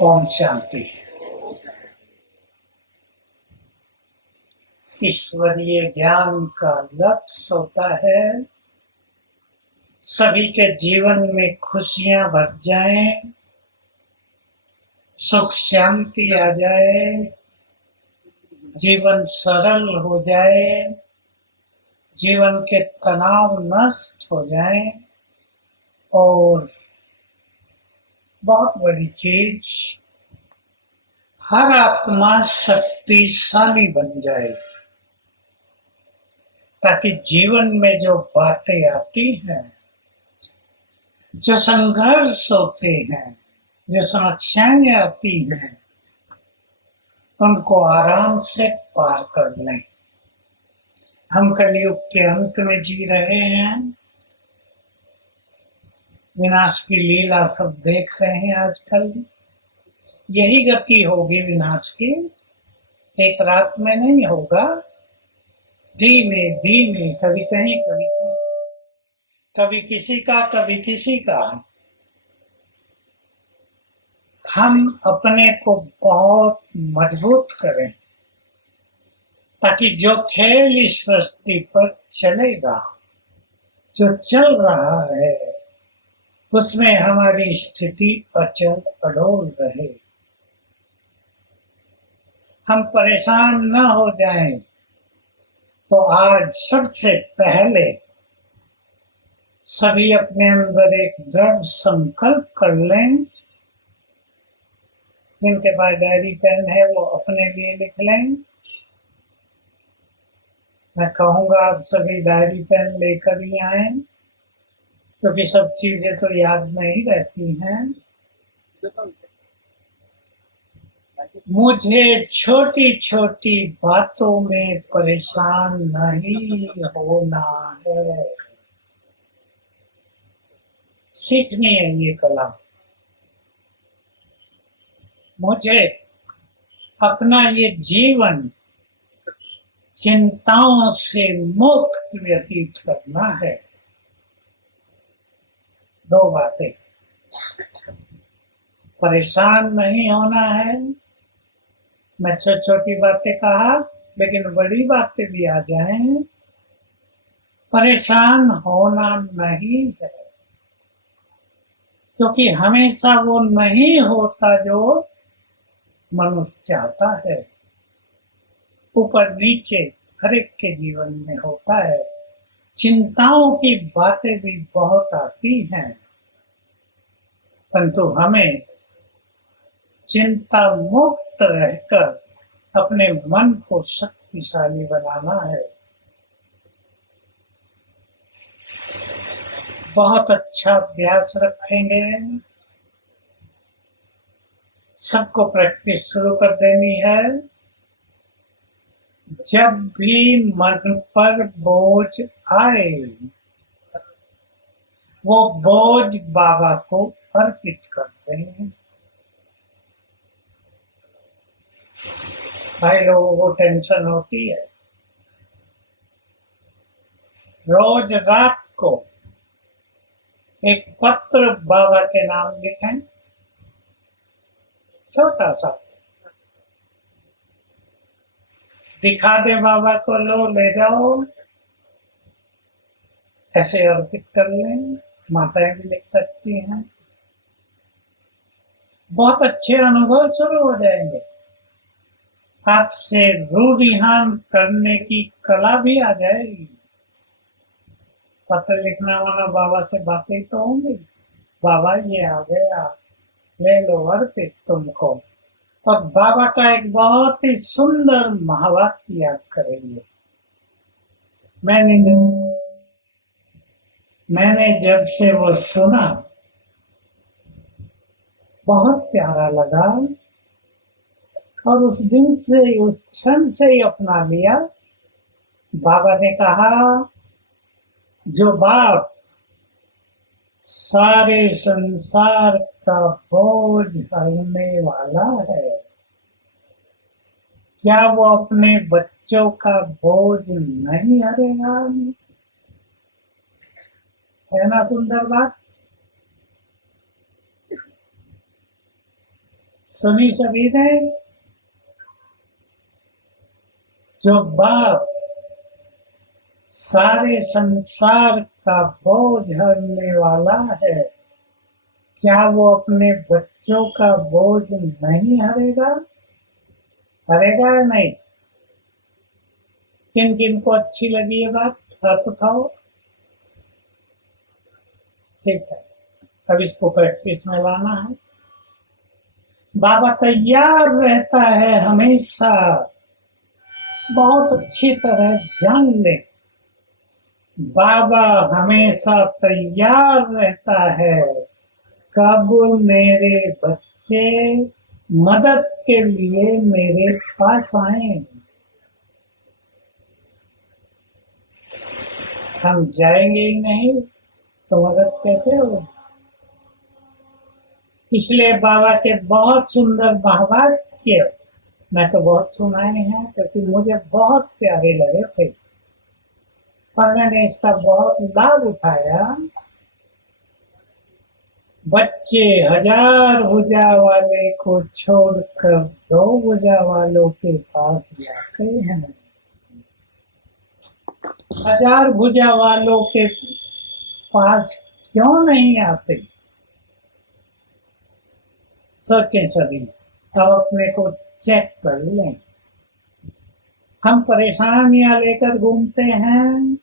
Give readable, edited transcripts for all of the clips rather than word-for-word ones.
ओम शांति। ईश्वरीय ज्ञान का लक्ष्य होता है सभी के जीवन में खुशियां भर जाएं, सुख शांति आ जाए, जीवन सरल हो जाए, जीवन के तनाव नष्ट हो जाए और बहुत बड़ी चीज, हर आत्मा शक्तिशाली बन जाए, ताकि जीवन में जो बातें आती हैं, जो संघर्ष होते हैं, जो समस्याएं आती हैं, उनको आराम से पार कर लें। हम कलयुग के अंत में जी रहे हैं, विनाश की लीला सब देख रहे हैं आजकल। यही गति होगी विनाश की, एक रात में नहीं होगा, धीमे धीमे, कभी कहीं कभी कहीं, कभी किसी का कभी किसी का। हम अपने को बहुत मजबूत करें ताकि जो खेल इस सृष्टि पर चलेगा, जो चल रहा है, उसमें हमारी स्थिति अचल अडोल रहे, हम परेशान न हो जाएं। तो आज सबसे पहले सभी अपने अंदर एक दृढ़ संकल्प कर लें। जिनके पास डायरी पेन है वो अपने लिए लिख लें। मैं कहूँगा आप सभी डायरी पेन लेकर ही आए, क्योंकि सब चीजें तो याद नहीं रहती हैं। मुझे छोटी छोटी बातों में परेशान नहीं होना है। सीखनी है ये कला। मुझे अपना ये जीवन चिंताओं से मुक्त व्यतीत करना है। दो बातें, परेशान नहीं होना है। मैं छोटी छोटी बातें कहा, लेकिन बड़ी बातें भी आ जाएं, परेशान होना नहीं है, क्योंकि हमेशा वो नहीं होता जो मनुष्य चाहता है। ऊपर नीचे हर एक के जीवन में होता है। चिंताओं की बातें भी बहुत आती हैं, परंतु हमें चिंता मुक्त रहकर अपने मन को शक्तिशाली बनाना है। बहुत अच्छा अभ्यास रखेंगे, सबको प्रैक्टिस शुरू कर देनी है। जब भी मन पर बोझ आए, वो बोझ बाबा को अर्पित कर दें। भाई लोगों को टेंशन होती है, रोज रात को एक पत्र बाबा के नाम लिखें, छोटा सा, दिखा दे बाबा को, लो ले जाओ, ऐसे अर्पित कर लें। माताएं भी लिख सकती हैं। बहुत अच्छे अनुभव शुरू हो जाएंगे। आपसे रूढ़िहान करने की कला भी आ जाएगी। पत्र लिखना वाला बाबा से बातें तो होंगी, बाबा ये आ गया, ले लो अर्पित तुमको। और बाबा का एक बहुत ही सुंदर महावाक्य याद करेंगे। मैंने जब से वो सुना, बहुत प्यारा लगा और उस दिन से, उस क्षण से ही अपना लिया। बाबा ने कहा, जो बाप सारे संसार का बोझ हरने वाला है, क्या वो अपने बच्चों का बोझ नहीं हरेगा? है ना सुंदर बात? सुनी सभी ने? जो बाप सारे संसार का बोझ हरने वाला है, क्या वो अपने बच्चों का बोझ नहीं हरेगा? हरेगा या नहीं? किन किन को अच्छी लगी ये बात, हाथ उठाओ। ठीक है, अब इसको प्रैक्टिस में लाना है। बाबा तैयार रहता है हमेशा, बहुत अच्छी तरह जान ले। बाबा हमेशा तैयार रहता है, कब मेरे बच्चे मदद के लिए मेरे पास आए। हम जाएंगे ही नहीं तो मदद कैसे होगी? इसलिए बाबा के बहुत सुंदर वाक्य मैं तो बहुत सुनाए हैं, क्योंकि मुझे बहुत प्यारे लगे थे और मैंने इसका बहुत लाभ उठाया। बच्चे 1000 भुजा वाले को छोड़कर 2 भुजा वालों के पास जाते हैं। 1000 भुजा वालों के पास क्यों नहीं आते? सोचें सभी, अब अपने को चेक कर लें। हम परेशानियां लेकर घूमते हैं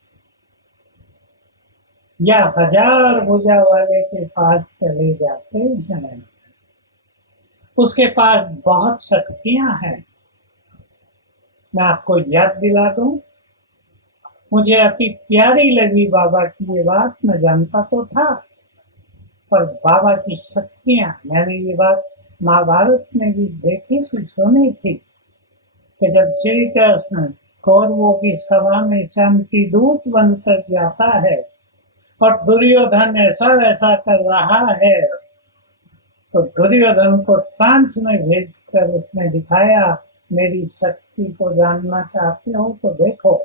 या 1000 भुजा वाले के पास चले जाते हैं? उसके पास बहुत शक्तियां हैं। मैं आपको याद दिला दूं, मुझे अति प्यारी लगी बाबा की ये बात। मैं जानता तो था, पर बाबा की शक्तियां, मैंने ये बात महाभारत में भी देखी थी, सुनी थी कि जब श्री कृष्ण कौरवों की सभा में शांति दूत बनकर जाता है और दुर्योधन ऐसा वैसा कर रहा है, तो दुर्योधन को ट्रांस में भेजकर उसने दिखाया, मेरी शक्ति को जानना चाहते हो तो देखो।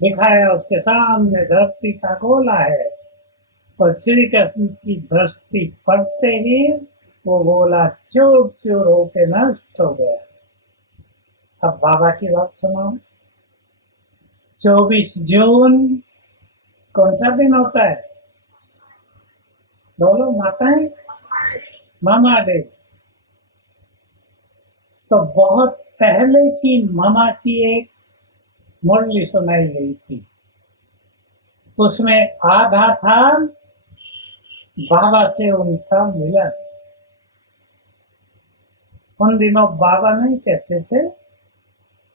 दिखाया, उसके सामने धरती का गोला है और श्री कृष्ण की दृष्टि पड़ते ही वो गोला चूर चूर होकर नष्ट हो गया। अब बाबा की बात सुनो। 24 जून कौन सा दिन होता है? बोलो माताएं। मामा डे। तो बहुत पहले की मामा की एक मुरली सुनाई गई थी, उसमें आधा था बाबा से उनका मिलन। उन दिनों बाबा नहीं कहते थे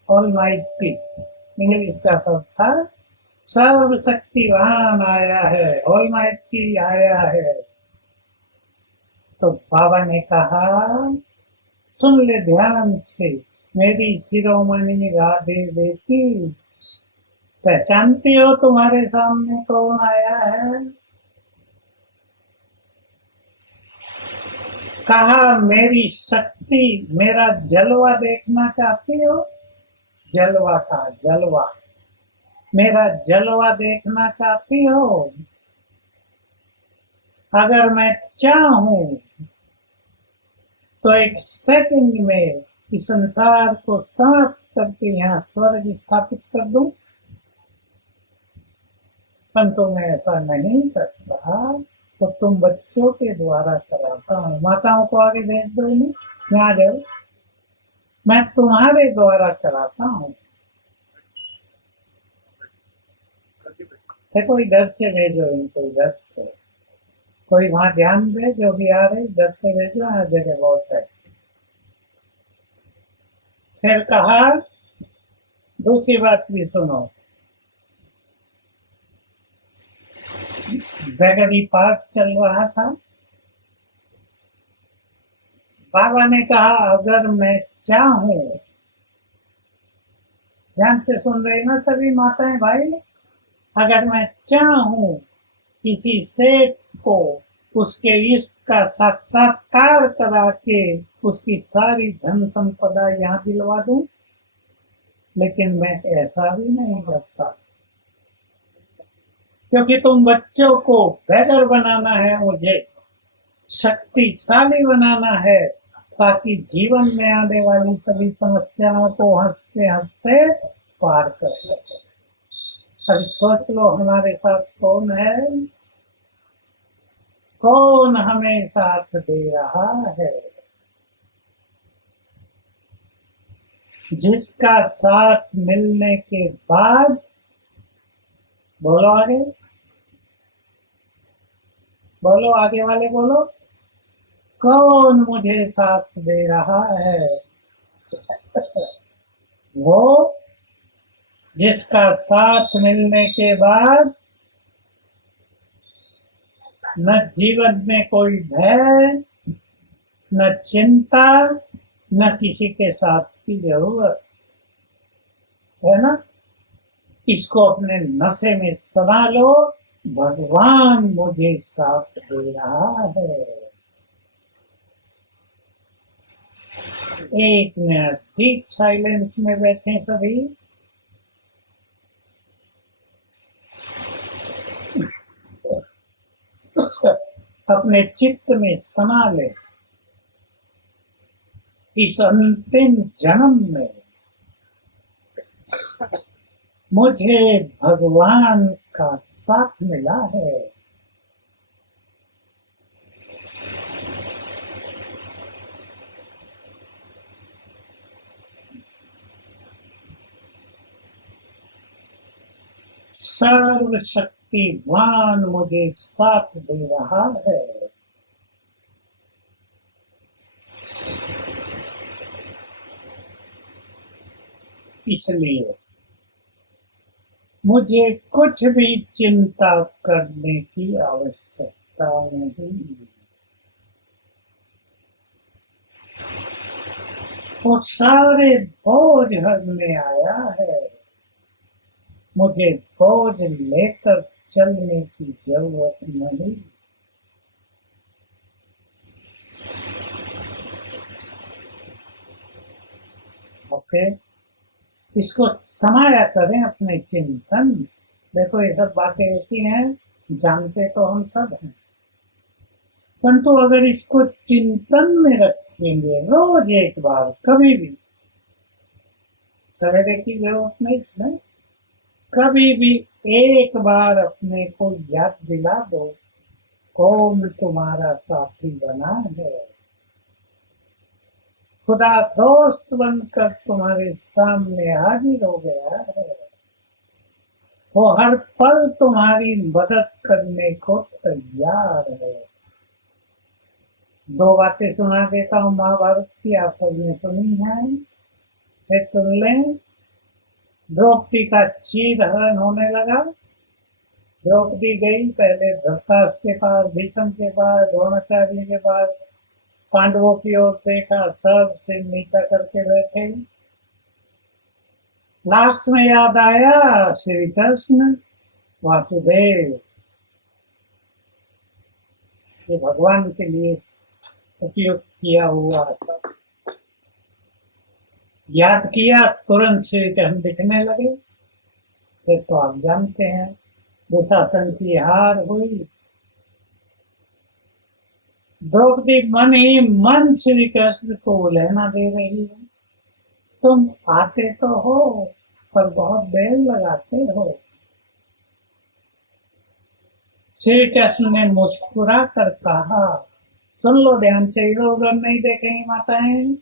ऑलमाइटी, इंग्लिश का शब्द था सर्वशक्तिवान आया है, ऑलमाइटी आया है। तो बाबा ने कहा, सुन ले ध्यान से मेरी शिरोमणि राधे बेटी, पहचानती हो तुम्हारे सामने कौन आया है? कहा, मेरी शक्ति, मेरा जलवा देखना चाहती हो? जलवा का जलवा, मेरा जलवा देखना चाहती हो? अगर मैं चाहूं तो 1 सेकंड में इस संसार को समाप्त करके यहाँ स्वर्ग स्थापित कर दूं, परंतु मैं ऐसा नहीं करता, तो तुम बच्चों के द्वारा कराता हूँ। माताओं को आगे भेज दो, इन्हें आ जाओ, मैं तुम्हारे द्वारा कराता हूँ। देखो इधर से भेजो इनको, इधर से कोई वहां ध्यान दे, जो भी आ रहे इधर से भेजो, हर जगह बहुत है। फिर कहा, दूसरी बात भी सुनो। वैगरी पार्क चल रहा था, बाबा ने कहा, अगर मैं चाहूं, ध्यान से सुन रही ना सभी माताएं भाई, अगर मैं चाहूं किसी सेठ को उसके इष्ट का साक्षात्कार करा के उसकी सारी धन संपदा यहाँ दिलवा दूं, लेकिन मैं ऐसा भी नहीं करता, क्योंकि तुम बच्चों को बेटर बनाना है मुझे। शक्तिशाली बनाना है, ताकि जीवन में आने वाली सभी समस्याओं को हंसते हंसते पार कर सके। अभी सोच लो हमारे साथ कौन है, कौन हमें साथ दे रहा है, जिसका साथ मिलने के बाद, बोलो आगे, बोलो आगे वाले बोलो, कौन मुझे साथ दे रहा है? वो जिसका साथ मिलने के बाद न जीवन में कोई भय, न चिंता, न किसी के साथ की जरूरत है ना। इसको अपने नशे में समा लो, भगवान मुझे साथ दे रहा है। एक मिनट डीप साइलेंस में बैठे सभी। अपने चित्त में समा ले, इस अंतिम जन्म में मुझे भगवान का साथ मिला है। सर्वशक्तिमान मुझे साथ दे रहा है। इसलिए मुझे कुछ भी चिंता करने की आवश्यकता नहीं। वो सारे बोझ हरने आया है, मुझे बोझ लेकर चलने की जरूरत नहीं। ओके, इसको समाया करें अपने चिंतन। देखो ये सब बातें ऐसी हैं, जानते तो हम सब हैं, परंतु अगर इसको चिंतन में रखेंगे रोज एक बार, कभी भी सवेरे की जरूरत नहीं इसमें, कभी भी एक बार अपने को याद दिला दो, कौन तुम्हारा साथी बना है। खुदा दोस्त बनकर तुम्हारे सामने हाजिर हो गया है। वो हर पल तुम्हारी मदद करने को तैयार है। दो बातें सुना देता हूँ महाभारत की, आप सबने सुनी है, फिर सुन लें। द्रौपदी का चीरहरण होने लगा। द्रौपदी गई पहले धृतराष्ट्र के पास, भीष्म के पास, द्रोणाचार्य के पास, पांडवों की ओर देखा, सब सिर नीचा करके बैठे। लास्ट में याद आया श्री कृष्ण वासुदेव, ये भगवान के लिए उपयोग किया हुआ था। याद किया, तुरंत श्री कृष्ण दिखने लगे। फिर तो आप जानते हैं दुशासन की हार हुई। द्रौपदी मन ही मन श्री कृष्ण को लेना दे रही है, तुम आते तो हो पर बहुत देर लगाते हो। श्री कृष्ण ने मुस्कुरा कर कहा, सुन लो ध्यान से, इधर उधर नहीं देखेंगे माताएं।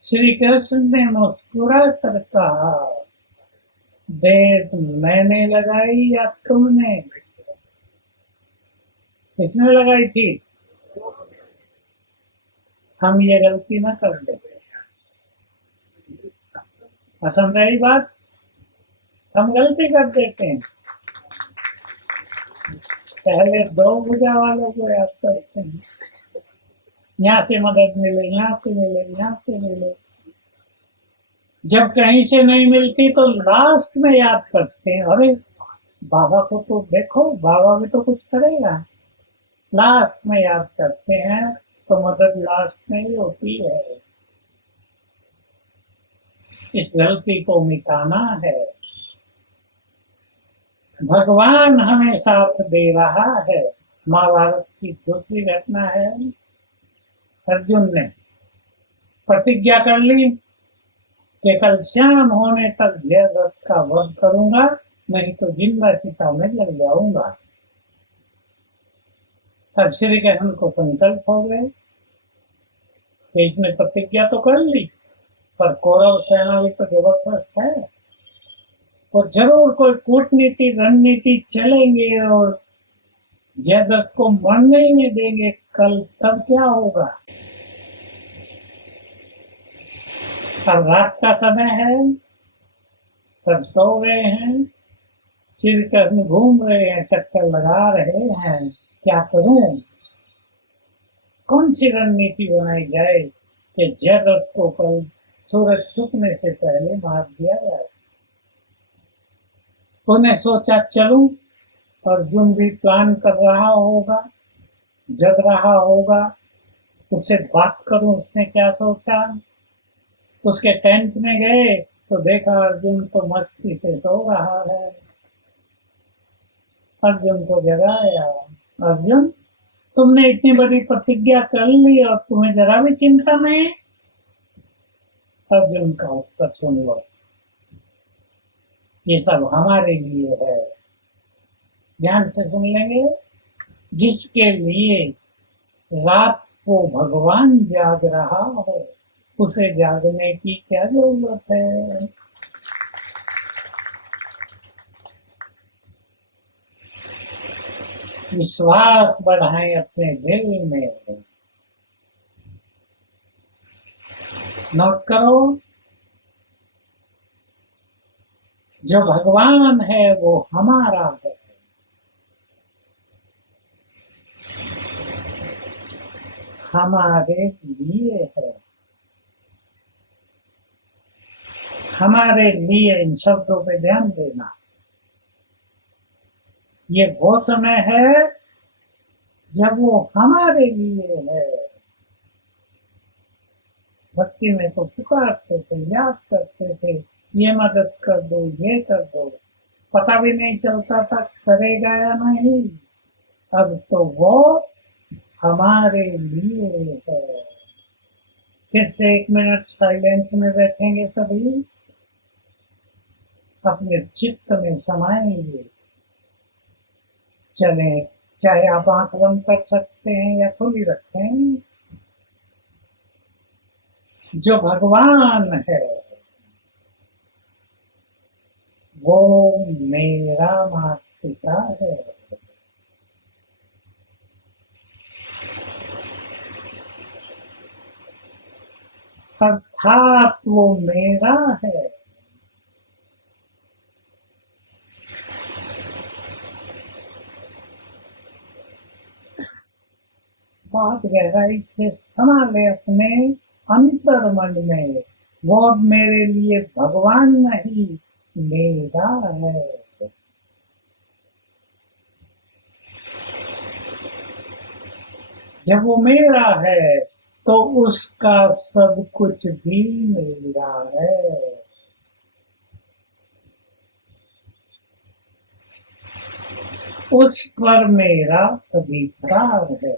श्री कृष्ण ने मुस्कुरा कर कहा, देर मैंने लगाई या तुमने? किसने लगाई थी? हम ये गलती ना कर दे। पसंद रही बात, हम गलती कर देते हैं, पहले दो भुजा वालों को याद करते हैं, यहाँ से मदद मिले, यहाँ से मिले, यहाँ से मिले। जब कहीं से नहीं मिलती तो लास्ट में याद करते हैं, अरे बाबा को तो देखो, बाबा भी तो कुछ करेगा। लास्ट में याद करते हैं तो मदद लास्ट में ही होती है। इस गलती को मिटाना है। भगवान हमें साथ दे रहा है, महाभारत की दूसरी घटना है। अर्जुन ने प्रतिज्ञा कर ली कि कल शाम होने तक जयद्रथ का वध करूंगा, नहीं तो जिंदा चिता में लग जाऊंगा। तब श्री कृष्ण को संकल्प हो गए कि इसने प्रतिज्ञा तो कर ली, पर कौरव सेना भी तो जबरदस्त है, तो जरूर कोई कूटनीति रणनीति चलेंगे और जयद्रथ को मरने ही नहीं देंगे कल। तब क्या होगा? अब रात का समय है, सब सो गए हैं, श्री कृष्ण घूम रहे हैं, चक्कर लगा रहे हैं, क्या करूं, कौन सी रणनीति बनाई जाए कि जयद्रथ को कल सूरज छुपने से पहले मार दिया जाए। उन्हें सोचा चलूं, अर्जुन भी प्लान कर रहा होगा, जग रहा होगा, उससे बात करूं। उसने क्या सोचा, उसके टेंट में गए तो देखा अर्जुन तो मस्ती से सो रहा है। अर्जुन को जगाया, अर्जुन तुमने इतनी बड़ी प्रतिज्ञा कर ली और तुम्हें जरा भी चिंता नहीं? अर्जुन का उत्तर सुन लो, ये सब हमारे लिए है। ध्यान से सुन लेंगे। जिसके लिए रात को भगवान जाग रहा हो, उसे जागने की क्या जरूरत है? विश्वास बढ़ाएं अपने दिल में। नोट करो, जो भगवान है वो हमारा है। हमारे लिए है, हमारे लिए। इन शब्दों पे ध्यान देना। ये वो समय है जब वो हमारे लिए है। भक्ति में तो पुकारते थे, याद करते थे, ये मदद कर दो, ये कर दो, पता भी नहीं चलता था करेगा या नहीं। अब तो वो हमारे लिए है। फिर से 1 मिनट साइलेंस में बैठेंगे सभी, अपने चित्त में समाएंगे। चलें, चाहे आप आंख बंद कर सकते हैं या खुली रखें। जो भगवान है वो मेरा माता पिता है। अर्थात वो मेरा है। बहुत गहराई से समा ले अपने अंतर मन में, वो मेरे लिए भगवान नहीं, मेरा है। जब वो मेरा है तो उसका सब कुछ भी मेरा है। उस पर मेरा अधिकार है,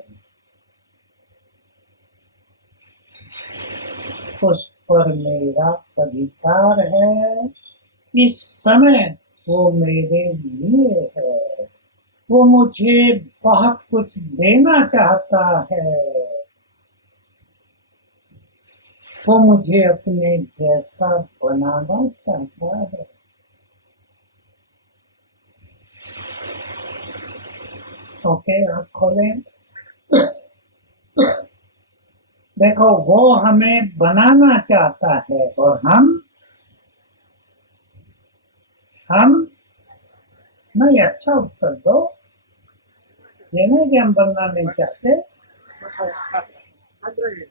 उस पर मेरा अधिकार है। इस समय वो मेरे लिए है। वो मुझे बहुत कुछ देना चाहता है। वो मुझे अपने जैसा बनाना चाहता है। ओके, आँख खोलें। देखो, वो हमें बनाना चाहता है और हम नहीं। अच्छा उत्तर दो, ये नहीं कि हम बनना नहीं चाहते।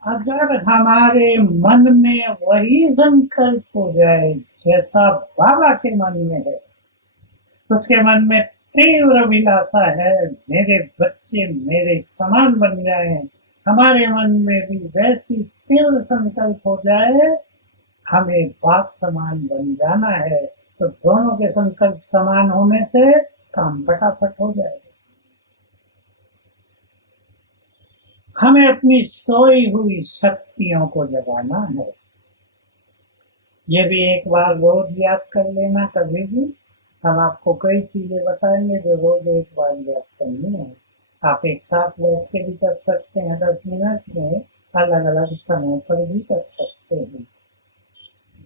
अगर हमारे मन में वही संकल्प हो जाए जैसा बाबा के मन में है, उसके मन में तीव्र अभिलाषा है मेरे बच्चे मेरे समान बन जाएं, हमारे मन में भी वैसी तीव्र संकल्प हो जाए हमें बाप समान बन जाना है, तो दोनों के संकल्प समान होने से काम फटाफट हो जाएगा। हमें अपनी सोई हुई शक्तियों को जगाना है। ये भी एक बार रोज याद कर लेना। कभी भी हम आपको कई चीजें बताएंगे जो रोज एक बार याद करनी है। आप एक साथ बैठ के भी कर सकते हैं, 10 मिनट में अलग अलग समय पर भी कर सकते हैं।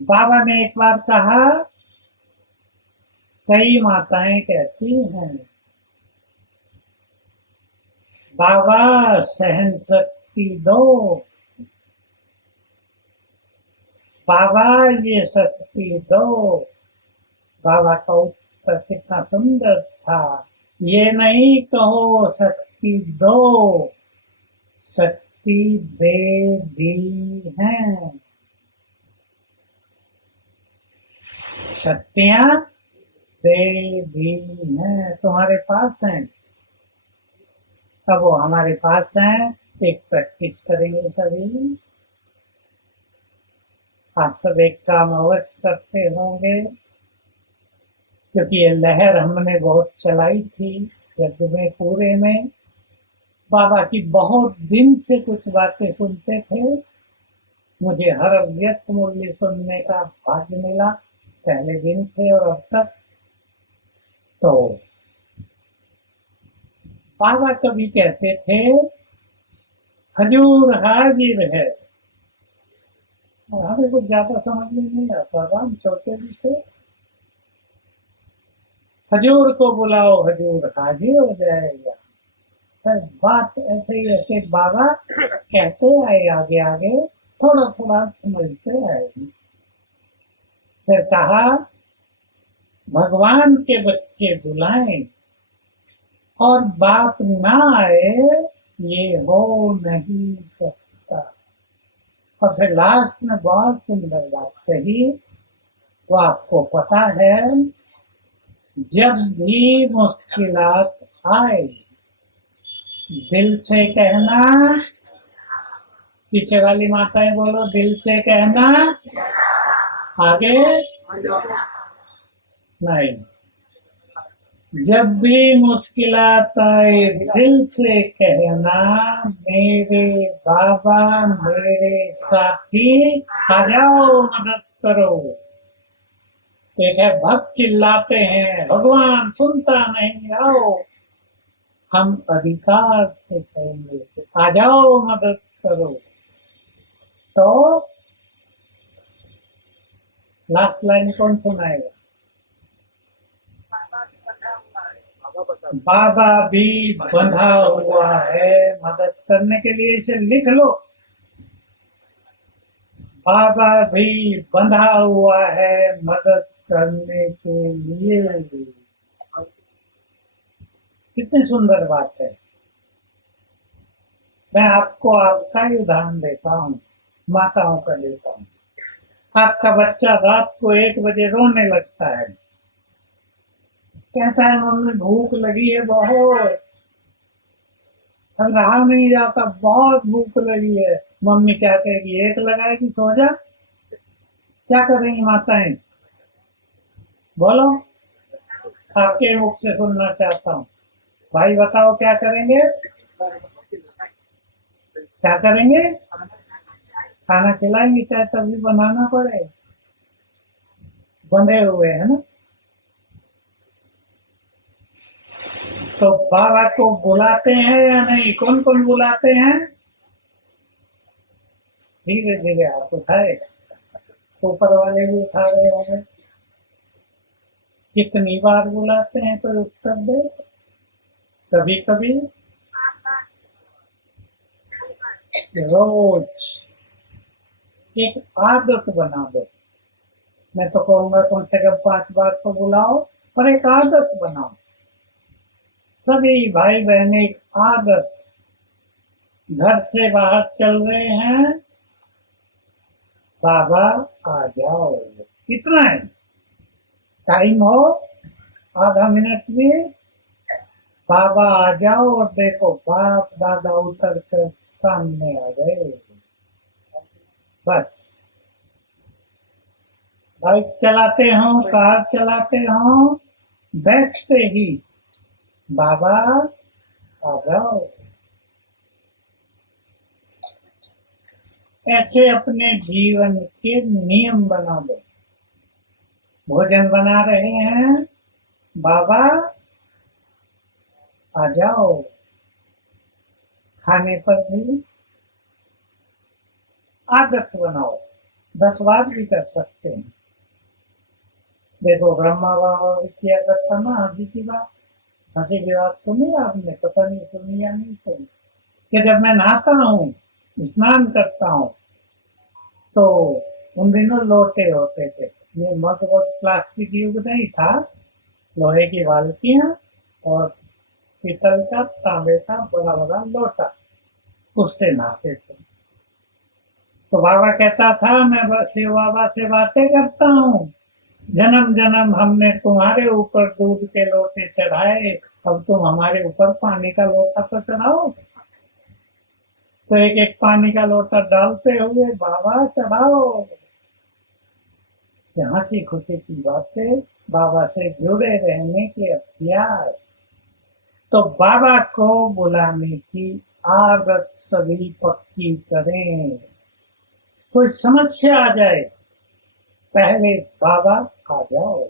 बाबा ने एक बार कहा, कई माताएं कहती हैं, बाबा सहन शक्ति दो, बाबा ये शक्ति दो। बाबा का उत्तर कितना सुंदर था, ये नहीं कहो शक्ति दो, शक्ति दे दी है। शक्तियां दे दी हैं, तुम्हारे पास हैं। अब वो हमारे पास हैं। एक प्रैक्टिस करेंगे सभी। आप सब एक काम अवश्य करते होंगे, क्योंकि ये लहर हमने बहुत चलाई थी यज्ञ में पूरे में। बाबा की बहुत दिन से कुछ बातें सुनते थे। मुझे हर व्यक्त मुरली सुनने का भाग्य मिला पहले दिन से और अब तक। तो बाबा कभी कहते थे, हजूर हाजिर है। हमें कुछ ज्यादा समझ में नहीं आता था, हम छोटे भी थे। हजूर को बुलाओ, हजूर हाजिर हो जाएगा। फिर बात ऐसे ही ऐसे बाबा कहते आए, आगे आगे थोड़ा थोड़ा समझते आए। फिर कहा, भगवान के बच्चे बुलाएं और बाप ना आए, ये हो नहीं सकता। और फिर लास्ट में बहुत सुंदर बात कही, तो आपको पता है, जब भी मुश्किलात आए, दिल से कहना, पीछे वाली माताएं बोलो, दिल से कहना, आगे नहीं। जब भी मुश्किलात आए, दिल से कहना, मेरे बाबा मेरे साथी आ जाओ मदद करो। एक है भक्त चिल्लाते हैं, भगवान सुनता नहीं, आओ हम अधिकार से कहेंगे, आ जाओ मदद करो। तो लास्ट लाइन कौन सुनाएगा? बाबा भी बंधा हुआ है मदद करने के लिए, इसे लिख लो। बाबा भी बंधा हुआ है मदद करने के लिए। कितनी सुंदर बात है। मैं आपको आपका ही उदाहरण देता हूँ, माताओं का देता हूँ। आपका बच्चा रात को 1 बजे रोने लगता है, कहता है मम्मी भूख लगी है बहुत, अब रहा नहीं जाता, बहुत भूख लगी है। मम्मी क्या कहेगी? एक लगाएगी, सो जा। क्या करेंगी माताएं? बोलो, आपके मुख से सुनना चाहता हूँ। भाई बताओ क्या करेंगे? क्या करेंगे? खाना खिलाएंगे, चाहे तभी बनाना पड़े। बंधे हुए है ना। तो बाबा को बुलाते हैं या नहीं? कौन कौन बुलाते हैं? धीरे धीरे हाथ उठाए, ऊपर वाले भी उठा रहे होंगे। कितनी बार बुलाते हैं? कोई उत्तर दे। कभी कभी, रोज। एक आदत बना दो। मैं तो कहूंगा कम से कम 5 बार तो बुलाओ, पर एक आदत बनाओ। सभी भाई बहन एक आदत, घर से बाहर चल रहे हैं, बाबा आ जाओ। इतना है। टाइम हो आधा मिनट भी, बाबा आ जाओ। और देखो बाप दादा उतर कर सामने आ गए। बस। बाइक चलाते हो, कार चलाते हो, बैठते ही बाबा आ जाओ। ऐसे अपने जीवन के नियम बना दो। भोजन बना रहे हैं, बाबा आ जाओ। खाने पर भी आदत बनाओ। 10 बार भी कर सकते हैं। देखो ब्रह्मा बाबा भी किया करता ना हंसी की बात। हंसी की बात सुनी आपने? पता नहीं सुनी या नहीं सुनी। कि जब मैं नहाता हूँ, स्नान करता हूँ, तो उन दिनों लोटे होते थे। ये मग वग प्लास्टिक युग नहीं था। लोहे की बाल्टियां और पीतल का, तांबे का बड़ा बड़ा लोटा, उससे नहाते थे। तो बाबा कहता था, मैं शिव बाबा से बातें करता हूँ, जन्म जन्म हमने तुम्हारे ऊपर दूध के लोटे चढ़ाए, अब तुम हमारे ऊपर पानी का लोटा तो चढ़ाओ। तो एक एक पानी का लोटा डालते हुए, बाबा चढ़ाओ। हंसी खुशी की बातें, बाबा से जुड़े रहने के अभ्यास। तो बाबा को बुलाने की आदत सभी पक्की करें। कोई समस्या आ जाए, पहले बाबा आ जाओ।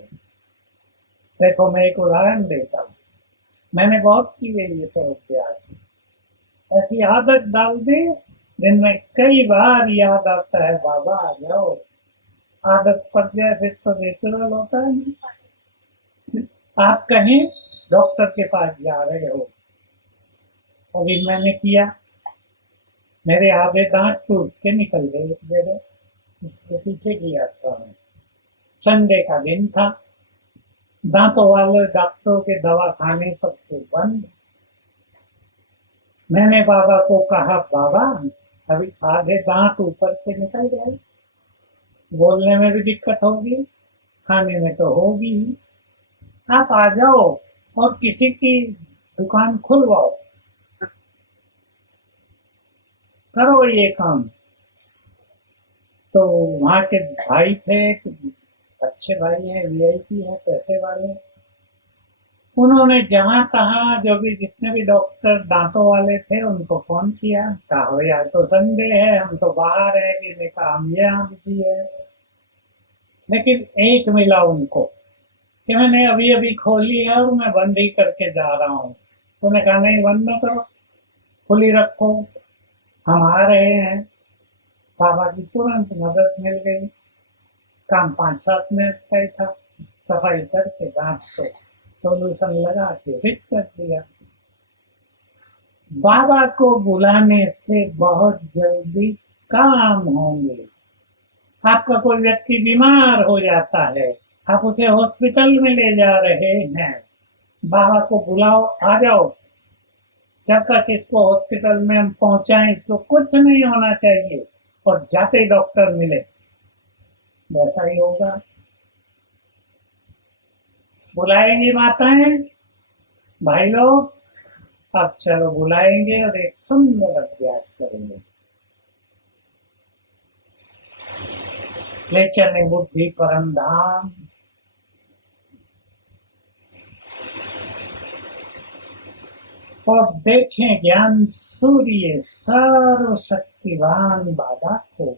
देखो मैं एक उदाहरण देता हूँ। मैंने बहुत की है ये सब अभ्यास। ऐसी आदत डाल दी, दिन में कई बार याद आता है, बाबा आ जाओ। आदत पड़ जाए फिर तो नेचुरल होता है। आप कहीं डॉक्टर के पास जा रहे हो, अभी मैंने किया, मेरे आधे दांत टूट के निकल गए एक जगह। इसके पीछे किया था मैं। संडे का दिन था, दांतों वाले डॉक्टरों के दवा खाने सबके बंद। मैंने बाबा को कहा, बाबा अभी आधे दांत ऊपर के निकल गए, बोलने में भी दिक्कत होगी, खाने में तो होगी ही। आप आ जाओ और किसी की दुकान खुलवाओ, करो ये काम। तो वहां के भाई थे, अच्छे भाई हैं, वीआईपी हैं, पैसे वाले। उन्होंने जहां तहां जो भी जितने भी डॉक्टर दांतों वाले थे उनको फोन किया, कहा यार तो संडे है, हम तो बाहर है, किसी का हम यहाँ बिजी है। लेकिन एक मिला उनको कि मैंने अभी अभी खोली है और मैं बंद ही करके जा रहा हूँ। उन्होंने कहा नहीं, बंद न करो, खुली रखो, हम आ रहे हैं। बाबा की तुरंत मदद मिल गई। काम 5-7 मिनट का ही था। सफाई करके दांत को सोल्यूशन लगा के फिट कर दिया। बाबा को बुलाने से बहुत जल्दी काम होंगे। आपका कोई व्यक्ति बीमार हो जाता है, आप उसे हॉस्पिटल में ले जा रहे हैं, बाबा को बुलाओ, आ जाओ। जब तक इसको हॉस्पिटल में हम पहुंचाएं, इसको कुछ नहीं होना चाहिए, और जाते ही डॉक्टर मिले, वैसा ही होगा। बुलाएंगे माताएं, भाई लोग, अब चलो बुलाएंगे और एक सुंदर अभ्यास करेंगे। ले चले बुद्धि परम धाम। और देखें ज्ञान सूर्य सर्वशक्तिवान बाबा को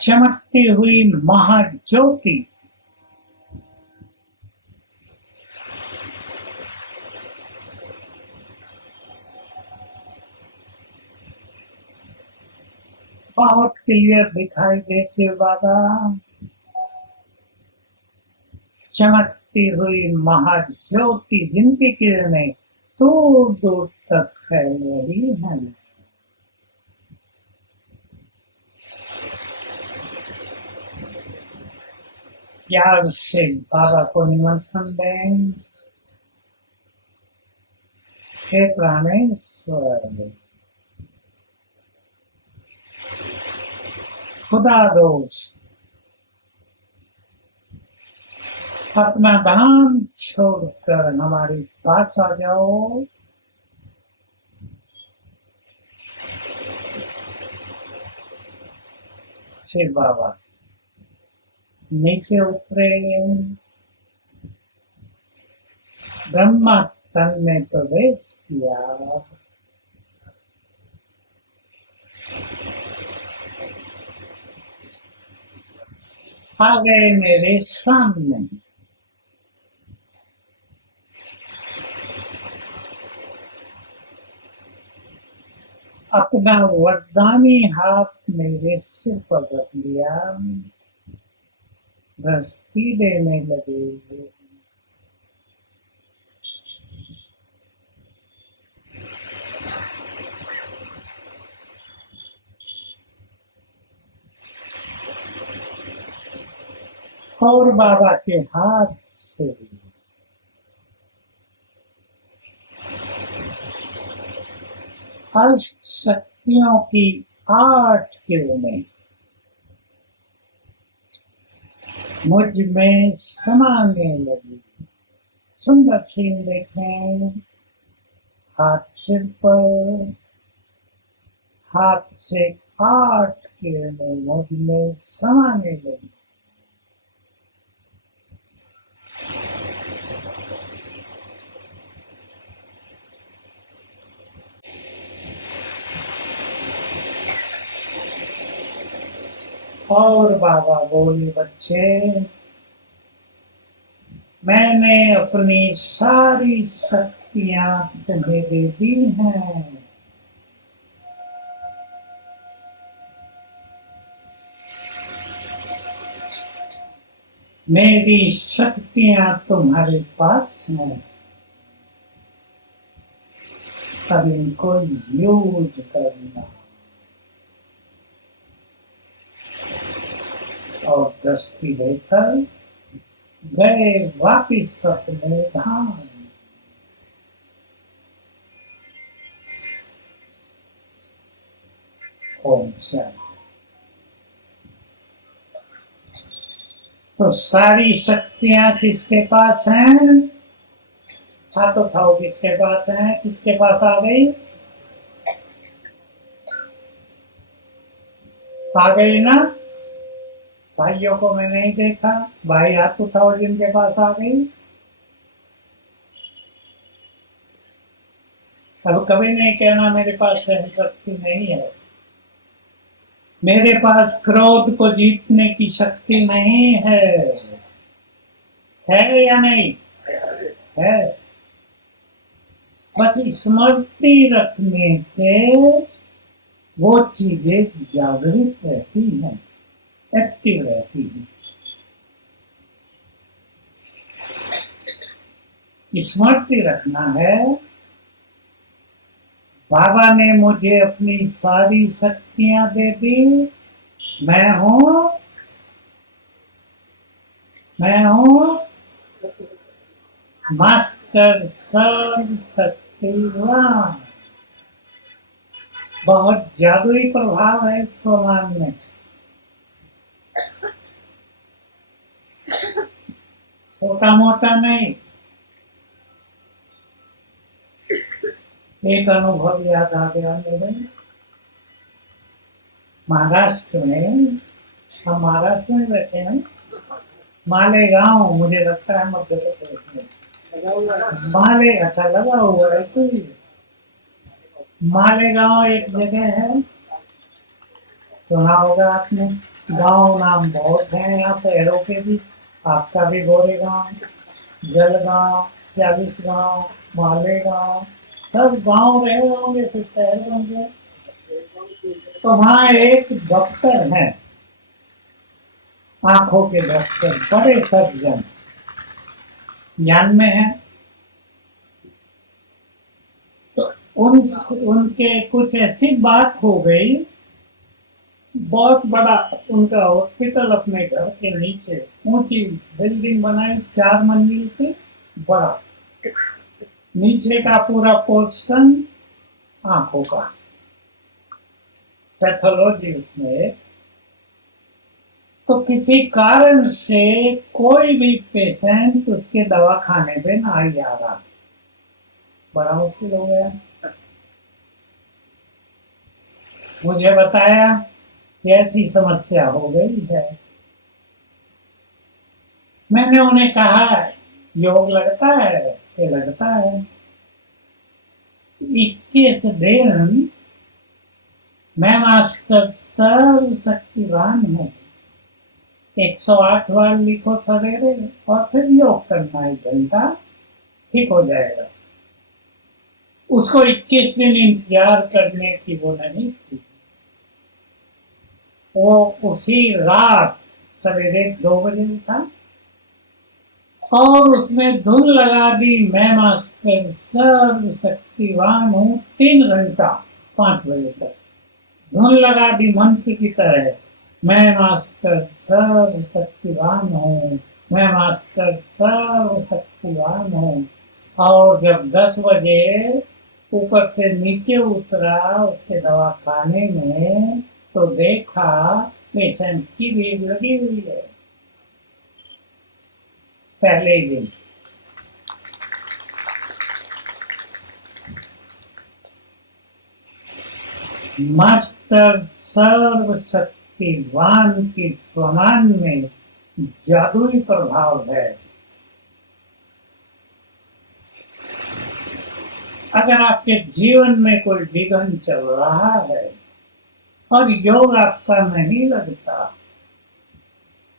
चमकती हुई महाज्योति। बहुत क्लियर दिखाई दे शिव बाबा। चमकती हुई महाज्योति, जिनकी किरणें दूर दूर तक फैल रही हैं। प्यार से बाबा को निमंत्रण दें। हे प्राणेश्वर, खुदा दोस्त, अपना धाम छोड़कर हमारे पास आ जाओ। शिव बाबा नीचे उतरे। ब्रह्मा तन में प्रवेश किया। आ गए मेरे सामने। अपना वरदानी हाथ मेरे सिर पर रख लिया, दृष्टि देने लगे। और बाबा के हाथ से अष्ट शक्तियों की 8 किरणें मुझ में समाने लगी। सुंदर सीन देखें, हाथ सिर पर, हाथ से 8 किरणें मुझ में समाने लगी। और बाबा बोले, बच्चे, मैंने अपनी सारी शक्तियां तुम्हें दे दी हैं। मेरी शक्तियां तुम्हारे पास हैं, अब इनको यूज करना। और दृष्टि देकर गए वापिस अपने धाम। ओम शांति। तो सारी शक्तियां किसके पास हैं? हाथ उठाओ, किसके पास है? किसके पास आ गई? आ गई ना? भाइयों को मैं नहीं देखा, भाई हाथ उठाओ जिनके पास आ गई। अब कभी नहीं कहना मेरे पास शक्ति नहीं है। मेरे पास क्रोध को जीतने की शक्ति नहीं है या नहीं है? बस स्मृति रखने से वो चीजें जागृत रहती हैं, एक्टिव रहती हैं। स्मृति रखना है। बाबा ने मुझे अपनी सारी शक्तियां दे दी। मैं हूं मास्टर सर्व शक्तिवान। बहुत जादुई प्रभाव है स्वमान में। छोटा मोटा नहीं। एक अनुभव याद आ गया मेरे। महाराष्ट्र में, हम महाराष्ट्र में रहते हैं, मालेगांव, मुझे लगता है मध्य प्रदेश में। माले, अच्छा लगा हुआ ऐसे ही। मालेगांव एक जगह है, सुना होगा आपने। गांव नाम बहुत है यहाँ शहरों के भी। आपका भी गोरेगांव, जलगांव, 40 गांव, मालेगांव, सब गांव रहे होंगे, फिर शहर बन गए। तो वहाँ एक डॉक्टर है, आंखों के डॉक्टर, बड़े सर्जन, ज्ञान में है। तो उनके कुछ ऐसी बात हो गई, बहुत बड़ा उनका हॉस्पिटल अपने घर के नीचे ऊंची बिल्डिंग बनाई, 4 मंजिल की, बड़ा। नीचे का पूरा पोर्शन आंखों का, पैथोलॉजी उसमें। तो किसी कारण से कोई भी पेशेंट उसके दवा खाने पे नहीं आ रहा, बड़ा मुश्किल हो गया। मुझे बताया कि ऐसी समस्या हो गई है। मैंने उन्हें कहा, योग लगता है? ये लगता है। 21 दिन मैं मास्टर सर्व शक्तिवान हूँ, 108 बार लिखो सवेरे और फिर योग करना 1 घंटा, ठीक हो जाएगा। उसको 21 दिन इंतजार करने की वो नहीं थी, वो उसी रात सवेरे 2 बजे उठा और उसने धुन लगा दी, मैं मास्टर सर्व शक्तिवान हूँ। 3 घंटा 5 बजे तक धुन लगा दी मंत्र की तरह, मैं मास्टर सर्व शक्तिवान हूँ, मैं मास्टर सर्व शक्तिवान हूँ। और जब 10 बजे ऊपर से नीचे उतरा उसके दवा खाने में, तो देखा पेशेंट की भीड़ लगी हुई है पहले ही दिन। मास्टर सर्व शक्तिवान की स्वमान में जादुई प्रभाव है। अगर आपके जीवन में कोई विघ्न चल रहा है और योग आपका नहीं लगता,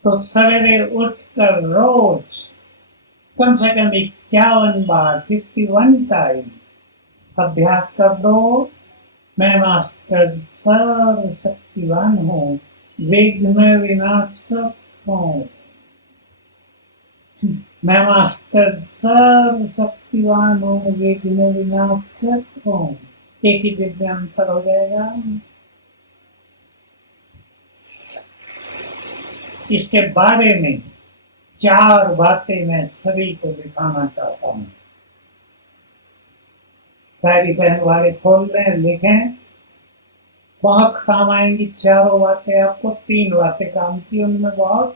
तो सवेरे उठकर रोज कम से कम 51 बार 51 टाइम अभ्यास कर दो, मैं मास्टर सर्व शक्तिवान हूँ, विघ्न विनाशक हूँ, मैं मास्टर सर्व शक्तिवान हूँ, विघ्न विनाशक हूँ। एक ही दिन में अंतर हो जाएगा। इसके बारे में 4 बातें मैं सभी को दिखाना चाहता हूँ। डायरी पेन वाले खोल लें, लिखें, बहुत काम आएंगी 4 बातें आपको। 3 बातें काम की उनमें बहुत।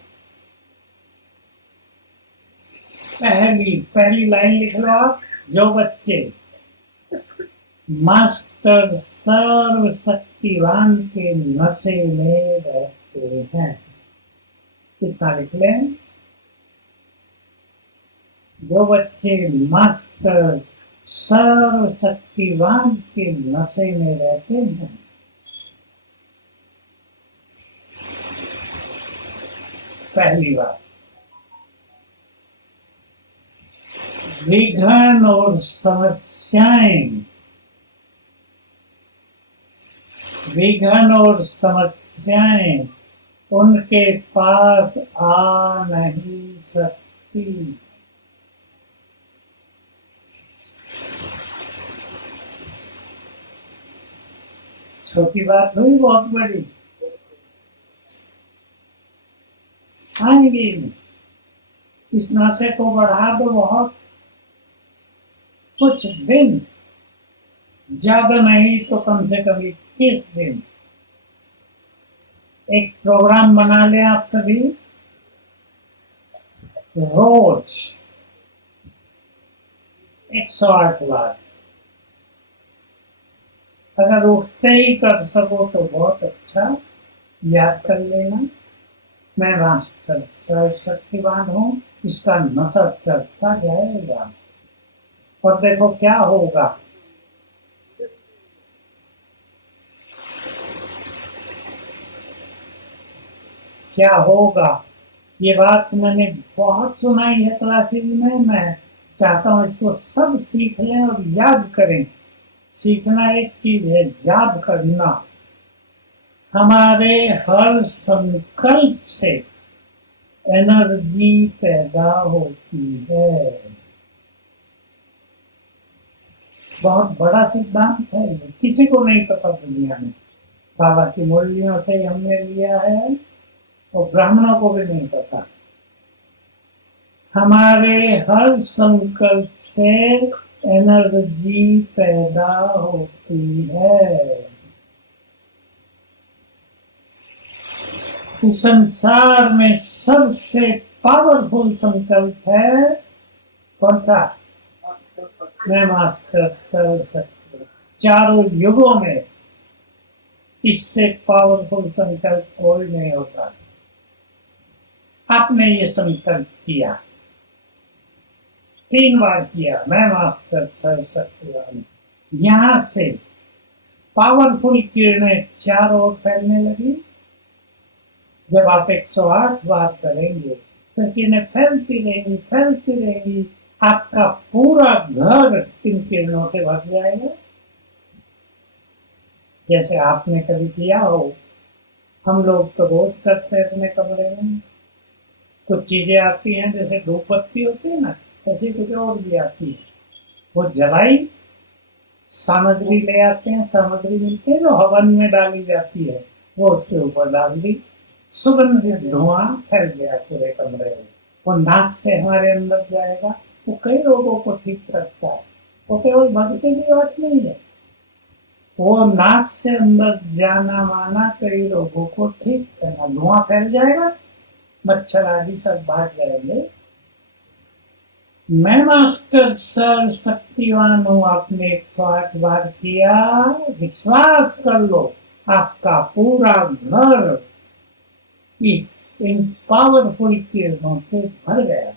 पहली लाइन लिख लो आप, जो बच्चे मास्टर सर्व शक्तिवान के नशे में रहते हैं, कितना लिख लें, जो बच्चे मास्टर सर्व शक्तिवान के नशे में रहते हैं। पहली बात, विघ्न और समस्याएं, विघ्न और समस्याएं उनके पास आ नहीं सकती। छोटी बात हुई, बहुत बड़ी आएंगी। इस नशे को बढ़ा दो बहुत, कुछ दिन, ज्यादा नहीं तो कम से कम 21 दिन एक प्रोग्राम बना लें आप सभी। रोज 108 बार, अगर उठते ही कर सको तो बहुत अच्छा। याद कर लेना, मैं मास्टर सर्व शक्तिवान हूँ, इसका नशा चढ़ता जाएगा और देखो क्या होगा। क्या होगा, ये बात मैंने बहुत सुनाई है क्लासेज में। मैं चाहता हूँ इसको सब सीख लें और याद करें। सीखना एक चीज है, याद करना। हमारे हर संकल्प से एनर्जी पैदा होती है। बहुत बड़ा सिद्धांत है, किसी को नहीं पता दुनिया में। बाबा की मुरलियों से हमने लिया है और ब्राह्मणों को भी नहीं पता। हमारे हर संकल्प से एनर्जी पैदा होती है। इस संसार में सबसे पावरफुल संकल्प है कौन सा? मैं मास्टर सर्व शक्ति। चारों युगों में इससे पावरफुल संकल्प कोई नहीं होता। आपने ये संकल्प किया, 3 बार किया, मैं मास्टर सर्व शक्तिवान। यहां से पावरफुल किरणें चारों ओर फैलने लगी। जब आप 108 बार करेंगे तो किरणें फैलती रहेगी, आपका पूरा घर इन किरणों से भर जाएगा। जैसे आपने कभी किया हो, हम लोग तो रोज करते हैं अपने कमरे में। कुछ चीजें आती हैं जैसे धूप बत्ती होती है ना, ऐसी कुछ और भी आती है, वो जलाई सामग्री ले आते हैं, सामग्री मिलती है जो हवन में डाली जाती है, वो उसके ऊपर डाल दी, सुगंधित धुआं फैल गया पूरे कमरे में। वो नाक से हमारे अंदर जाएगा, वो कई रोगों को ठीक रखता है। वो केवल भक्ति की बात नहीं है, वो नाक से अंदर जाना माना कई रोगों को ठीक करना। धुआं फैल जाएगा, मच्छर आदि सब भाग जाएंगे। मैं मास्टर सर शक्तिवान हूं, आपने 108 बार किया, विश्वास कर लो आपका पूरा घर इस इन पावरफुल किरणों से भर गया।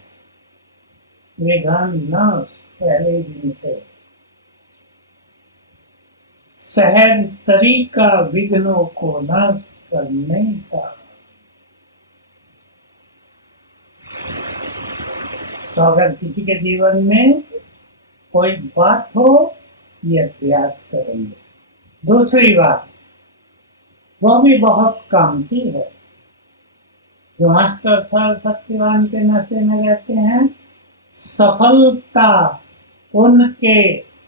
विघन नाश पहले दिन से, सहज तरीका विघ्नों को नष्ट करने का। तो अगर किसी के जीवन में कोई बात हो, ये अभ्यास करेंगे। दूसरी बात, वो भी बहुत काम की है। जो मास्टर शक्तिवान के नशे में रहते हैं, सफलता उनके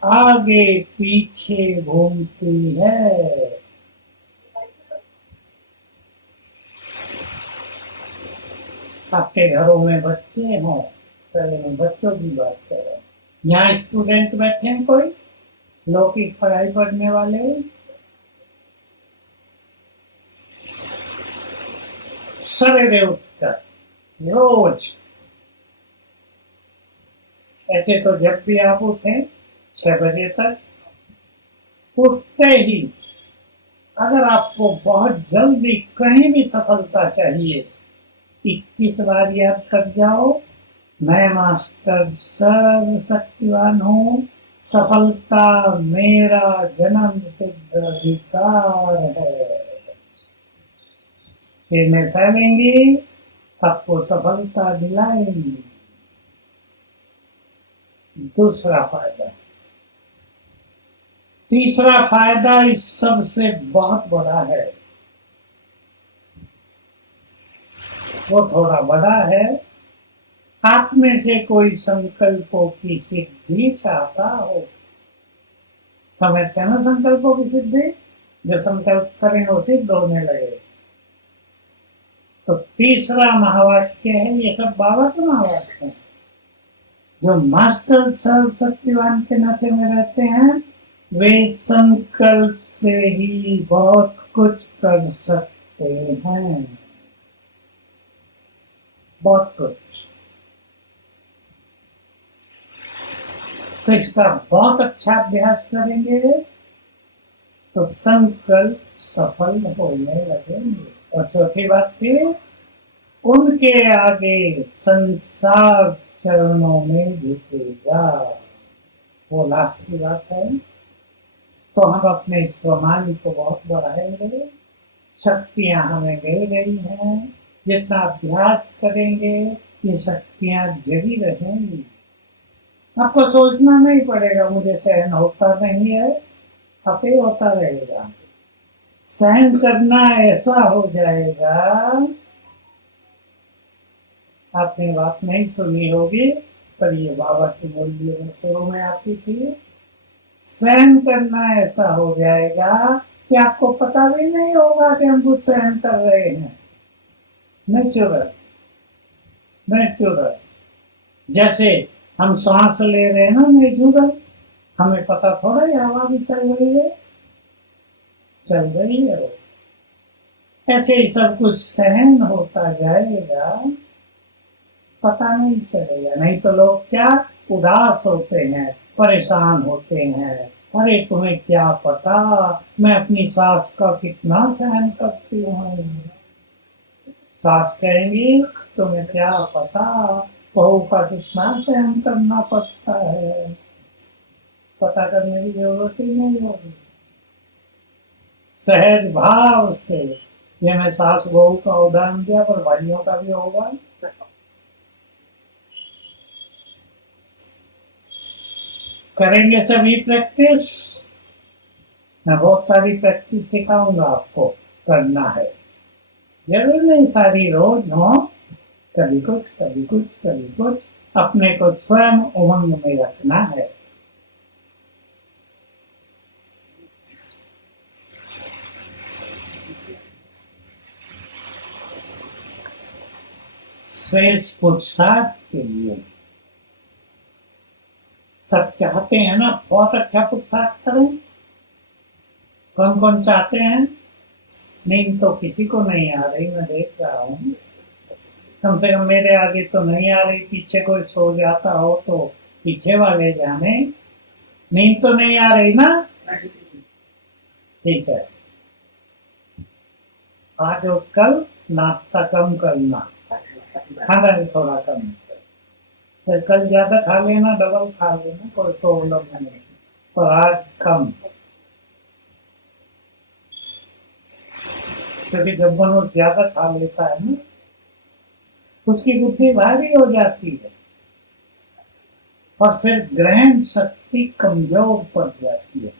आगे पीछे घूमती है। आपके घरों में बच्चे हों, पहले मैं बच्चों की बात कर रहा हूँ। यहाँ स्टूडेंट बैठे हैं, कोई लौकिक पढ़ाई पढ़ने वाले, सवेरे उठकर रोज, ऐसे तो जब भी आप उठें 6 बजे तक, उठते ही अगर आपको बहुत जल्दी कहीं भी सफलता चाहिए, 21 बार याद कर जाओ, मैं मास्टर सर्वशक्तिवान हूँ, सफलता मेरा जन्म सिद्ध अधिकार है। किरणें फैलेंगी, आपको सफलता दिलाएंगी। दूसरा फायदा, तीसरा फायदा इस सबसे बहुत बड़ा है, वो थोड़ा बड़ा है। आप में से कोई संकल्पों की सिद्धि चाहता हो, समझते हैं ना संकल्पों की सिद्धि, जो संकल्प करें वो सिद्ध होने लगे। तो तीसरा महावाक्य है, ये सब बाबा के महावाक्य हैं। जो मास्टर सर्वशक्तिवान के नशे में रहते हैं, वे संकल्प से ही बहुत कुछ कर सकते हैं, बहुत कुछ। तो इसका बहुत अच्छा अभ्यास करेंगे तो संकल्प सफल होने लगेंगे। और चौथी बात थी, उनके आगे संसार चरणों में झुकेगा, वो लास्ट की बात है। तो हम अपने स्वमान को बहुत बढ़ाएंगे, शक्तियां हमें मिल गई हैं, जितना अभ्यास करेंगे ये शक्तियां जगी रहेंगी। आपको सोचना नहीं पड़ेगा मुझे सहन होता नहीं है, आपे होता रहेगा। सहन करना ऐसा हो जाएगा, आपने बात नहीं सुनी होगी पर ये बाबा की बोली में शुरू में आती थी। सहन करना ऐसा हो जाएगा कि आपको पता भी नहीं होगा कि हम कुछ सहन कर रहे हैं। नेचुरल, नेचुरल, जैसे हम सांस ले रहे हैं ना, नेचुरल, हमें पता थोड़ा ही हवा भी चल रही है, चल रही है वो। ऐसे ही सब कुछ सहन होता जाएगा, पता नहीं चलेगा। नहीं तो लोग क्या उदास होते हैं, परेशान होते हैं, अरे तुम्हें क्या पता मैं अपनी सास का कितना सहन करती हूँ। सास कहेंगी तुम्हें क्या पता बहू का कितना सहन करना पड़ता है, पता करने की जरूरत ही नहीं होगी। सहज भाव से ये मैं सास बहू का उदाहरण दिया, पर भाइयों का भी होगा। करेंगे सभी प्रैक्टिस। मैं बहुत सारी प्रैक्टिस सिखाऊंगा आपको, करना है। जरूर नहीं सारी रोज हो, कभी कुछ कभी कुछ कभी कुछ। अपने को स्वयं उमंग में रखना है। श्रेष्ठ पुरुषार्थ के लिए सब चाहते हैं ना, बहुत अच्छा पुरुषार्थ करें। कौन कौन चाहते हैं? नींद तो किसी को नहीं आ रही, मैं देख रहा हूँ। कम से कम मेरे आगे तो नहीं आ रही। पीछे कोई सो जाता हो तो पीछे वाले जाने। नींद तो नहीं आ रही ना? ठीक है। आज और कल नाश्ता कम करना, खाना भी थोड़ा कम। फिर कल ज्यादा खा लेना, डबल खा लेना, कोई प्रॉब्लम नहीं, पर आज कम। क्योंकि जब मनुष्य ज्यादा खा लेता है ना, उसकी बुद्धि भारी हो जाती है और फिर ग्रहण शक्ति कमजोर पड़ जाती है।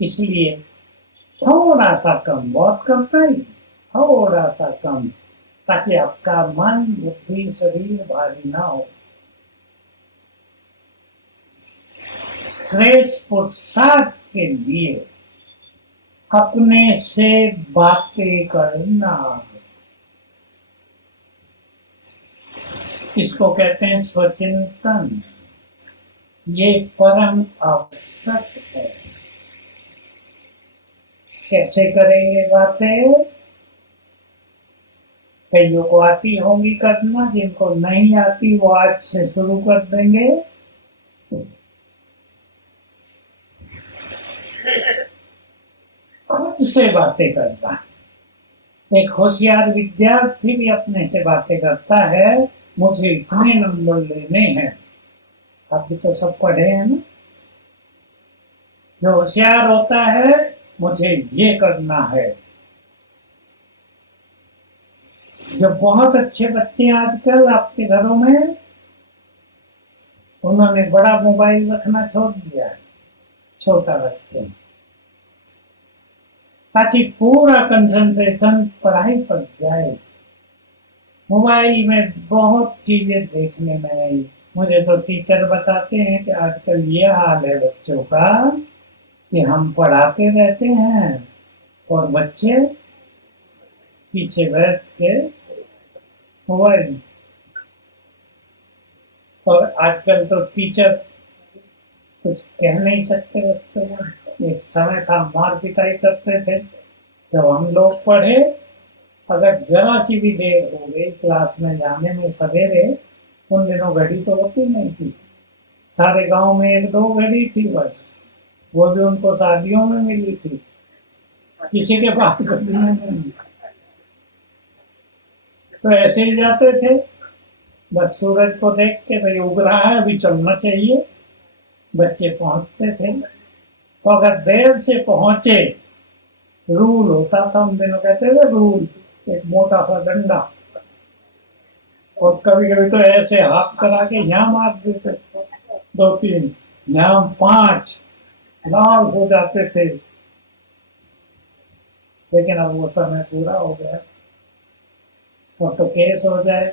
इसलिए थोड़ा सा कम, बहुत कम नहीं, थोड़ा सा कम, ताकि आपका मन बुद्धि शरीर भारी ना हो। श्रेष्ठ पुरुषार्थ के लिए अपने से बातें करना, इसको कहते हैं स्वचिंतन। ये परम आवश्यक है। कैसे करेंगे बातें? कईयों को आती होंगी करना, जिनको नहीं आती वो आज से शुरू कर देंगे। खुद से बातें करना। एक होशियार विद्यार्थी भी अपने से बातें करता है, मुझे इतने नंबर लेने हैं। आप भी तो सब पढ़े हैं ना। जो होशियार होता है, मुझे ये करना है। जो बहुत अच्छे बच्चे आजकल आपके घरों में, उन्होंने बड़ा मोबाइल रखना छोड़ दिया है, छोटा रखते हैं, ताकि पूरा कंसंट्रेशन पढ़ाई पर जाए। मोबाइल में बहुत चीजें देखने में नहीं। मुझे तो टीचर बताते हैं कि आजकल ये हाल है बच्चों का कि हम पढ़ाते रहते हैं और बच्चे पीछे बैठ के मोबाइल। और आजकल तो टीचर कुछ कह नहीं सकते बच्चों को। एक समय था मार पिटाई करते थे जब हम लोग पढ़े। अगर जरा सी भी देर हो गई क्लास में जाने में सवेरे, उन दिनों घड़ी तो होती नहीं थी, सारे गांव में एक दो घड़ी थी बस, वो भी उनको शादियों में मिली थी, किसी के पास घड़ी नहीं। तो ऐसे ही जाते थे, बस सूरज को देख के भाई उग रहा है, अभी चलना चाहिए। बच्चे पहुंचते थे, तो अगर देर से पहुंचे, रूल होता था उन दिनों, कहते थे रूल, एक मोटा सा डंडा, और कभी कभी तो ऐसे हाथ करा के यहाँ मार देते, दो तीन, यहाँ पांच, लाल हो जाते थे। लेकिन अब वो समय पूरा हो गया। और तो केस हो जाए,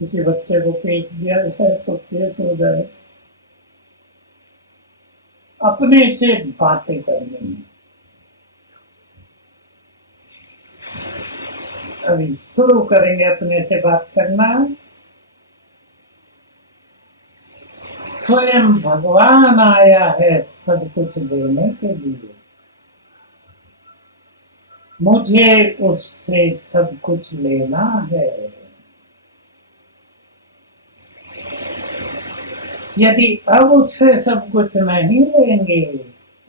किसी बच्चे को पीट दिया जाए तो केस हो जाए। अपने से बातें करनी। अभी शुरू करेंगे अपने से बात करना। स्वयं भगवान आया है सब कुछ देने के लिए, मुझे उससे सब कुछ लेना है। यदि अब उससे सब कुछ नहीं लेंगे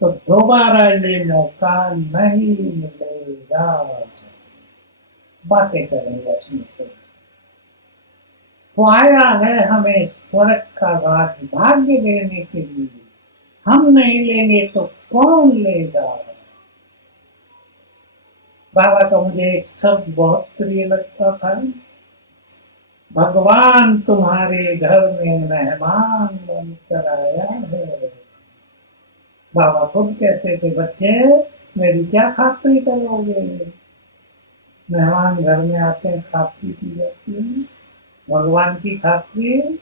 तो दोबारा ये मौका नहीं मिलेगा। बातें करेंगे अपने से। वो आया है हमें स्वर्ग का राज भाग्य देने के लिए। हम नहीं लेंगे तो कौन लेगा? बाबा का मुझे एक शब्द बहुत प्रिय लगता था, भगवान तुम्हारे घर में मेहमान बनकर आया है। बाबा खुद कहते थे, बच्चे मेरी क्या खातिरी करोगे, मेहमान घर में आते हैं, खातिरी की जाती है। भगवान की खातिरी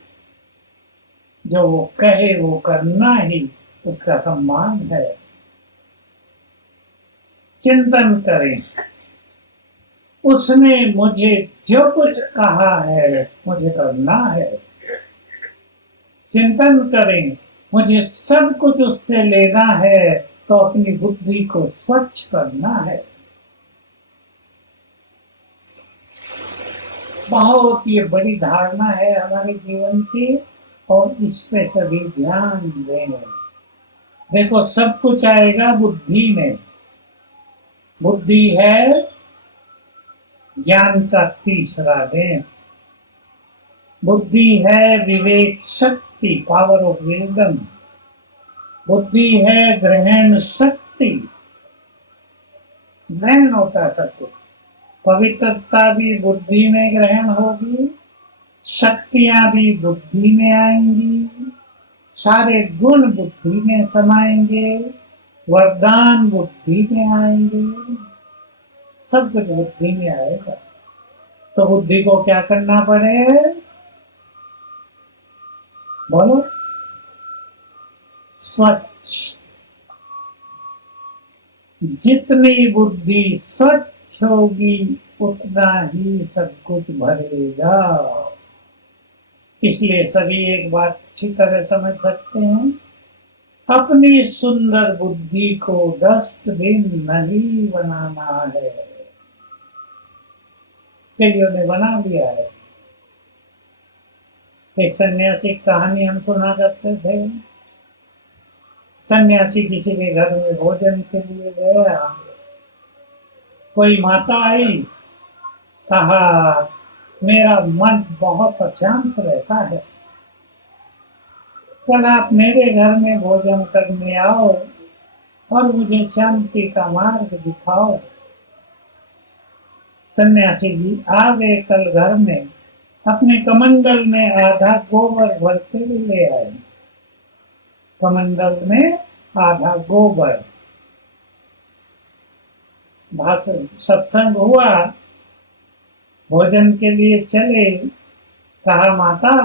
जो वो कहे वो करना ही उसका सम्मान है। चिंतन करें, उसने मुझे जो कुछ कहा है मुझे करना है। चिंतन करें, मुझे सब कुछ उससे लेना है, तो अपनी बुद्धि को स्वच्छ करना है। बहुत ये बड़ी धारणा है हमारे जीवन की, और इस पे सभी ध्यान दें। देखो, सब कुछ आएगा बुद्धि में। बुद्धि है ज्ञान का तीसरा देन। बुद्धि है विवेक शक्ति, पावर ऑफ विजडम। बुद्धि है ग्रहण शक्ति, ग्रहण होता है सब कुछ। पवित्रता भी बुद्धि में ग्रहण होगी, शक्तियां भी बुद्धि में आएंगी, सारे गुण बुद्धि में समाएंगे, वरदान बुद्धि में आएंगे, सब कुछ बुद्धि में आएगा। तो बुद्धि को क्या करना पड़े, बोलो, स्वच्छ। जितनी बुद्धि स्वच्छ होगी उतना ही सब कुछ भरेगा। इसलिए सभी एक बात अच्छी तरह समझ सकते हैं, अपनी सुंदर बुद्धि को डस्टबिन नहीं बनाना है। कईयों ने बना दिया है। एक सन्यासी कहानी हम सुना करते थे। सन्यासी किसी के घर में भोजन के लिए गया, कोई माता आई, कहा मेरा मन बहुत अशांत रहता है, कल आप मेरे घर में भोजन करने आओ और मुझे शांति का मार्ग दिखाओ। सन्यासी जी आ गए कल घर में, अपने कमंडल में आधा गोबर भर के ले आए। कमंडल में आधा गोबर। भाषण सत्संग हुआ, भोजन के लिए चले, कहा माता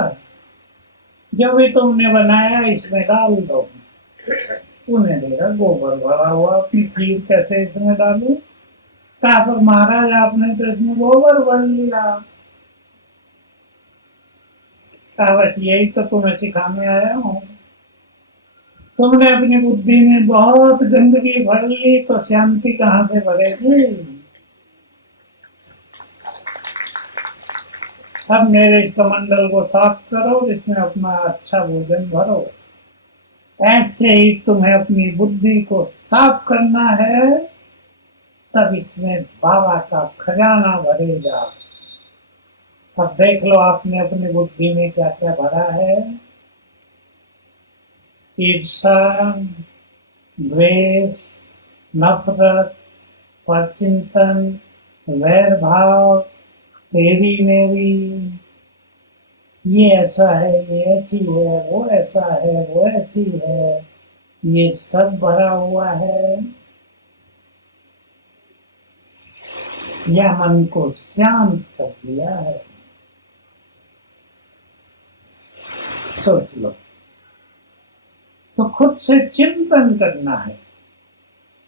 जो भी तुमने बनाया इसमें डाल दो। उन्हें देखा गोबर भरा हुआ, अपनी खीर कैसे इसमें डालू। कहा पर महाराज आपने तो इसमें गोबर भर लिया। कहा बस यही तो तुम्हें सिखाने आया हूँ। तुमने अपनी बुद्धि में बहुत गंदगी भर ली तो शांति कहाँ से भरेगी। अब मेरे इस कमंडल को साफ करो, इसमें अपना अच्छा भोजन भरो। ऐसे ही तुम्हें अपनी बुद्धि को साफ करना है, तब इसमें बाबा का खजाना भरेगा। अब देख लो आपने अपनी बुद्धि में क्या क्या भरा है। ईर्षा, द्वेष, नफरत, परचिंतन, वैर भाव, तेरी मेरी, ये ऐसा है, ये ऐसी है, वो ऐसा है, वो ऐसी है, ये सब भरा हुआ है। यह मन को शांत कर दिया है। सोच लो। तो खुद से चिंतन करना है,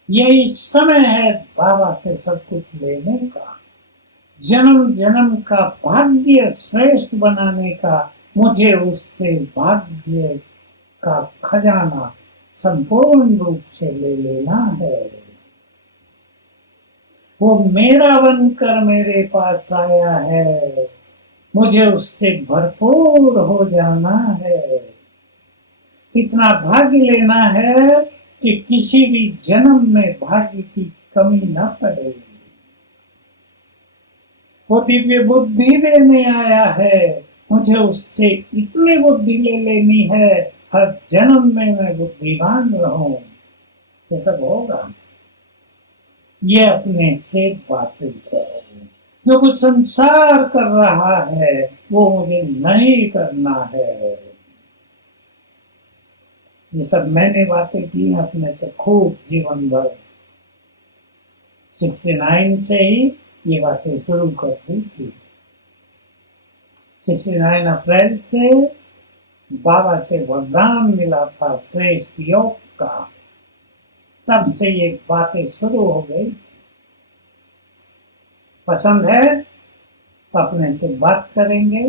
यही समय है बाबा से सब कुछ लेने का, जन्म जन्म का भाग्य श्रेष्ठ बनाने का। मुझे उससे भाग्य का खजाना संपूर्ण रूप से ले लेना है। वो मेरा बनकर मेरे पास आया है, मुझे उससे भरपूर हो जाना है। इतना भाग्य लेना है कि किसी भी जन्म में भाग्य की कमी न पड़े। वो दिव्य बुद्धि देने आया है, मुझे उससे इतनी बुद्धि ले लेनी है हर जन्म में मैं बुद्धिमान रहूं। ये सब होगा। ये अपने से बातें करो। जो कुछ संसार कर रहा है वो मुझे नहीं करना है। ये सब मैंने बातें की अपने से खूब जीवन भर। 69 से ही ये बातें शुरू कर दी थी। 69 अप्रैल से बाबा से वरदान मिला था श्रेष्ठ योग का, तब से ये बातें शुरू हो गई। पसंद है तो अपने से बात करेंगे,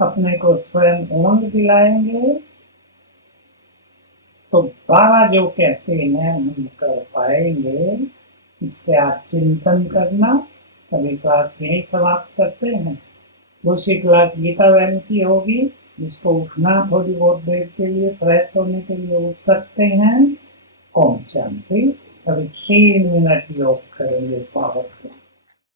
अपने को स्वयं उमंग दिलाएंगे, तो बाबा जो कहते हैं हम कर पाएंगे। इस पे आप चिंतन करना। अभी क्लास यही समाप्त करते हैं। दूसरी क्लास गीता बहन की होगी, जिसको उठना थोड़ी बहुत देर के लिए फ्रेश होने के लिए उठ सकते हैं। ओम शांति। अभी 3 मिनट योग करेंगे पावरफुल।